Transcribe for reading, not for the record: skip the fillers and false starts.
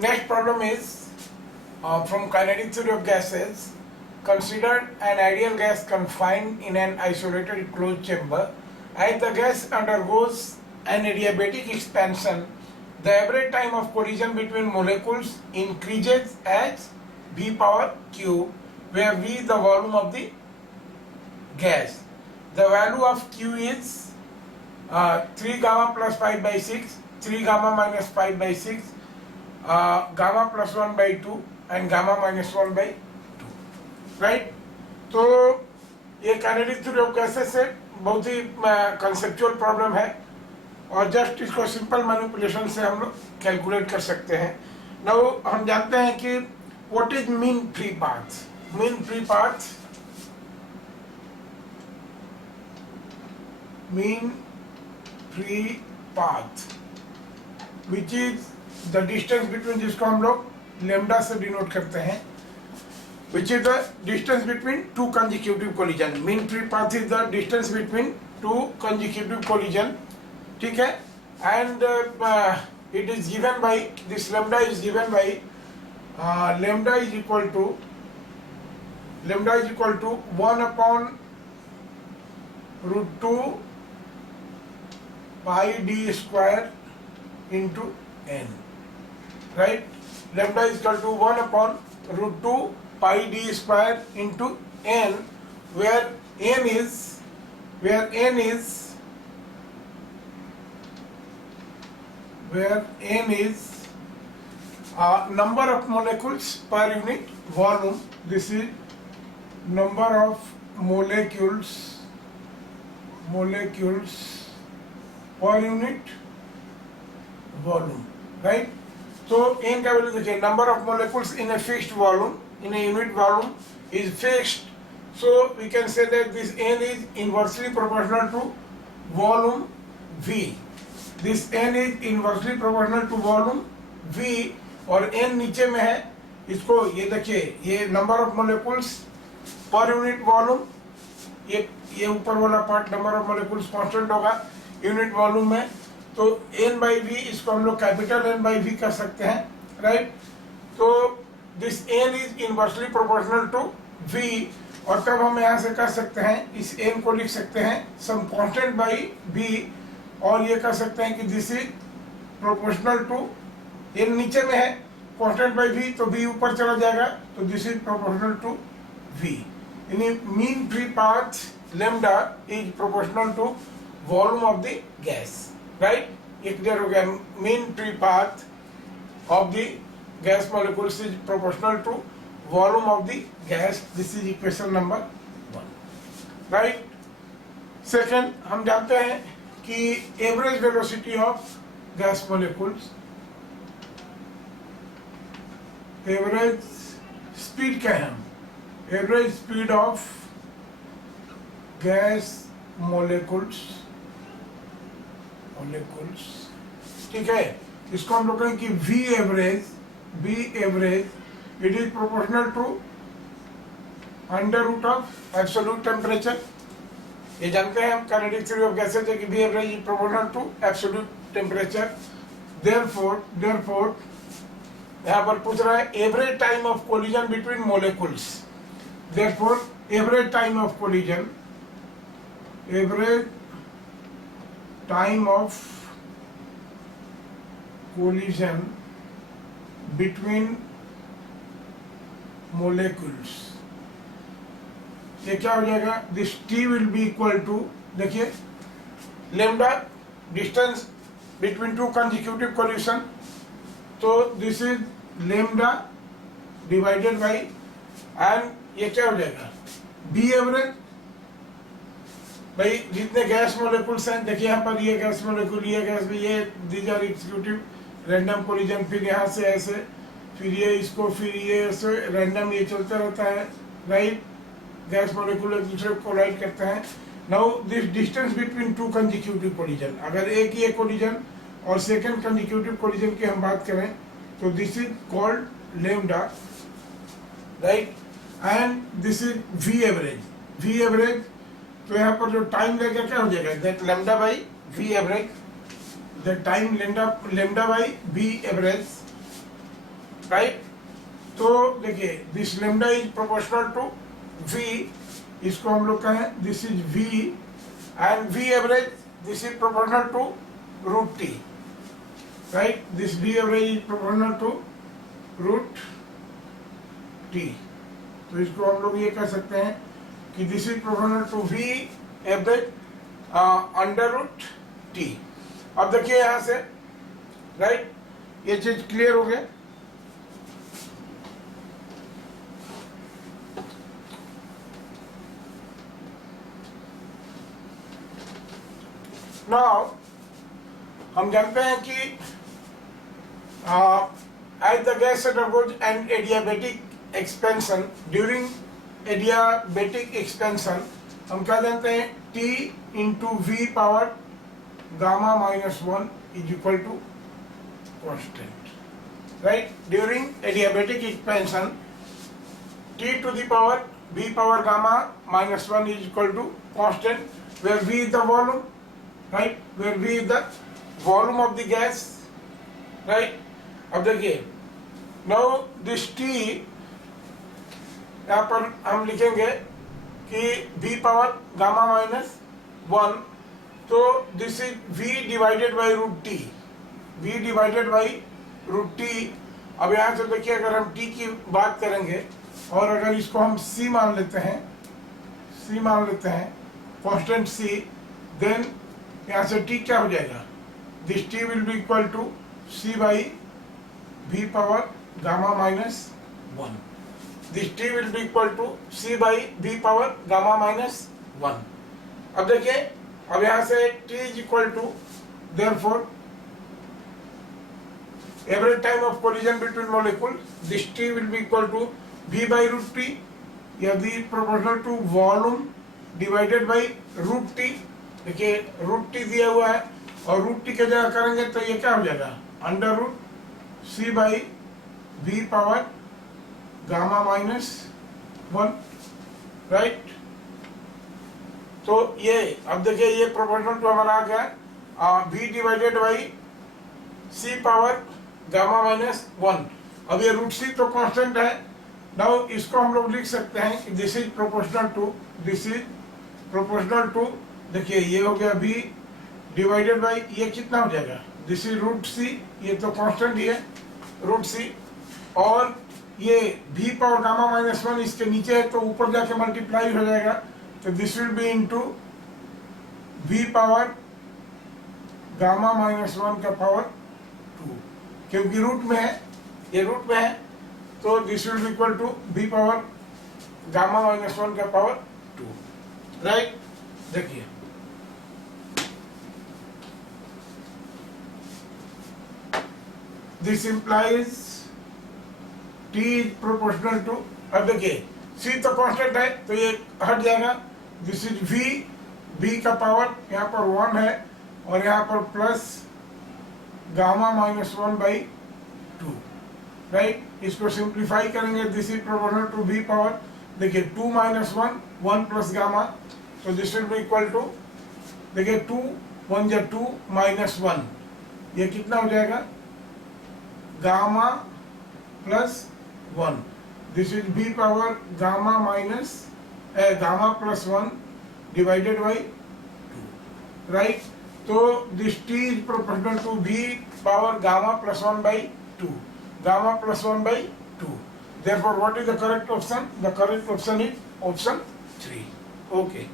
Next problem is from kinetic theory of gases. Consider an ideal gas confined in an isolated closed chamber. As the gas undergoes an adiabatic expansion, the average time of collision between molecules increases as V power Q, where V is the volume of the gas. The value of Q is 3 gamma plus 5 by 6, 3 gamma minus 5 by 6, gamma plus 1 by 2 and gamma minus 1 by 2, right. तो ये kinetic theory of gases से बहुत ही conceptual problem है और just इसको simple manipulation से हम लोग कैलकुलेट कर सकते हैं। नाउ हम जानते हैं कि what is mean free path. Mean free path, mean free path which is the distance between, जिसको हम लोग लेमडा से डिनोट करते हैं, which is the distance between two consecutive collision. Mean free path is the distance between two consecutive collision, ठीक है। and it is given by, this lambda is given by lambda is equal to 1 upon root 2 pi d square into n, right? Lambda is equal to 1 upon root 2 pi d square into n, where n is number of molecules per unit volume. This is number of molecules per unit volume, right? So n का value देखिए, number of molecules in a fixed volume, in a unit volume is fixed, so we can say that this n is inversely proportional to volume V. This n is inversely proportional to volume V और n नीचे में है, इसको ये देखिए, ये number of मोलेकुल्स per unit volume, ये ऊपर वाला पार्ट नंबर ऑफ मोलेकुल्स कांस्टेंट होगा यूनिट वॉल्यूम में, तो n बाई वी, इसको हम लोग कैपिटल n बाई वी कर सकते हैं, राइट। तो this n is inversely proportional to v, और तब हम यहाँ से कर सकते हैं, इस n को लिख सकते हैं सम कांस्टेंट बाई v, और ये कर सकते हैं कि this is proportional to, n नीचे में है कांस्टेंट बाई v, तो v ऊपर चला जाएगा, तो this is proportional to v। यानी mean free path lambda is proportional to volume of the gas, right. ये क्लियर हो गया। Mean free path of the gas molecules is proportional to volume of the gas. This is equation number 1, right. Second, हम जानते हैं कि average velocity of gas molecules, average speed क्या है, average speed of gas molecules, ठीक है। इसको हम लोग कहें कि V average it is proportional to under root of absolute temperature. ये जानते हैं हम काइनेटिक थ्योरी ऑफ गैसेस है कि V average is proportional to absolute temperature. Therefore यहाँ पर पूछ रहा है average time of collision between molecules. Therefore average time of collision, average time of collision between molecules, ये क्या हो जाएगा, this t will be equal to, देखिए lambda distance between two consecutive collision, तो this is lambda divided by, and ये क्या हो जाएगा b एवरेज, भाई जितने गैस मोलेकुल्स हैं, देखिए यहाँ पर ये गैस मोलेकुल, ये गैस भी, ये these are executive random collision, फिर यहाँ से ऐसे, फिर ये इसको, फिर ये ऐसे रैंडम, ये चलता रहता है, राइट। गैस मोलेकुल एक दूसरे को कोलाइड करते हैं। Now this distance between two consecutive collision, अगर एक ये कोलिजन और सेकंड कंसेक्यूटिव कोलिजन की हम बात करें, तो this is called lambda, right, and this is V average. तो यहाँ पर जो टाइम लगेगा क्या हो जाएगा, that lambda by V average, the time lambda by V average, right. तो देखिए this lambda is proportional to v, इसको हम लोग कहें this is v and v average this is proportional to root t, right. This v average is proportional to root t। तो इसको हम लोग ये कह सकते हैं कि this is proportional to v average under root t। अब देखिए यहां से, राइट, ये चीज क्लियर हो गया। नाउ हम जानते हैं कि as the gas undergoes an adiabatic expansion, during adiabatic expansion हम क्या जानते हैं, T into V power gamma minus 1 is equal to constant, right? During adiabatic expansion T to the power V power gamma minus 1 is equal to constant, where V is the volume, right? Where V is the volume of the gas, right? अब देखिए now this T यहाँ पर हम लिखेंगे कि V power gamma minus 1, तो this is V divided by root T, V divided by root T। अब यहाँ से देखिए अगर हम T की बात करेंगे और अगर इसको हम C मान लेते हैं, C मान लेते हैं कांस्टेंट C, देन यहाँ से T क्या हो जाएगा, this T will be equal to C by V power gamma minus 1, this T will be equal to C by V power gamma minus 1। अब देखिए अब यहाँ से T is equal to therefore average time of collision between molecule, this T will be equal to V by root T, यदि proportional to volume divided by root T। देखिए root T दिया हुआ है और रूट T के जगह करेंगे तो ये क्या हो जाएगा, under root C by V power gamma minus 1, right. तो ये अब देखिए ये प्रोपोर्शनल टू हमारा आ गया V divided by C power gamma minus 1। अब ये रूट C तो कांस्टेंट है। नाउ इसको हम लोग लिख सकते हैं कि this is proportional to, this is proportional to, देखिए ये हो गया V डिवाइडेड बाई ये कितना हो जाएगा, दिस इज रूट C, ये तो कांस्टेंट ही है रूट C, और ये V पावर गामा माइनस 1 इसके नीचे है तो ऊपर जाके मल्टीप्लाई हो जाएगा, तो this will B into V power gamma minus 1 का पावर 2, क्योंकि रूट में है, ये रूट में है, तो this will be equal to V power gamma minus 1 का पावर 2, राइट। देखिए this implies T is proportional to, अब देखिए C तो कांस्टेंट है तो ये हट जाएगा, दिस इज V का पावर यहाँ पर 1 है और यहाँ पर plus gamma minus 1 by 2, right. इसको सिंप्लीफाई करेंगे, this is proportional to V power, देखिए 2 माइनस 1, 1 प्लस गामा, तो this will be equal to, देखिए 2 1 जा 2 माइनस 1, ये कितना हो जाएगा, gamma plus 1, this is V power gamma minus gamma plus 1 divided by 2, right. तो this T is proportional to V power gamma plus 1 by 2, gamma plus 1 by 2, therefore what is the correct option, the correct option is option 3, okay।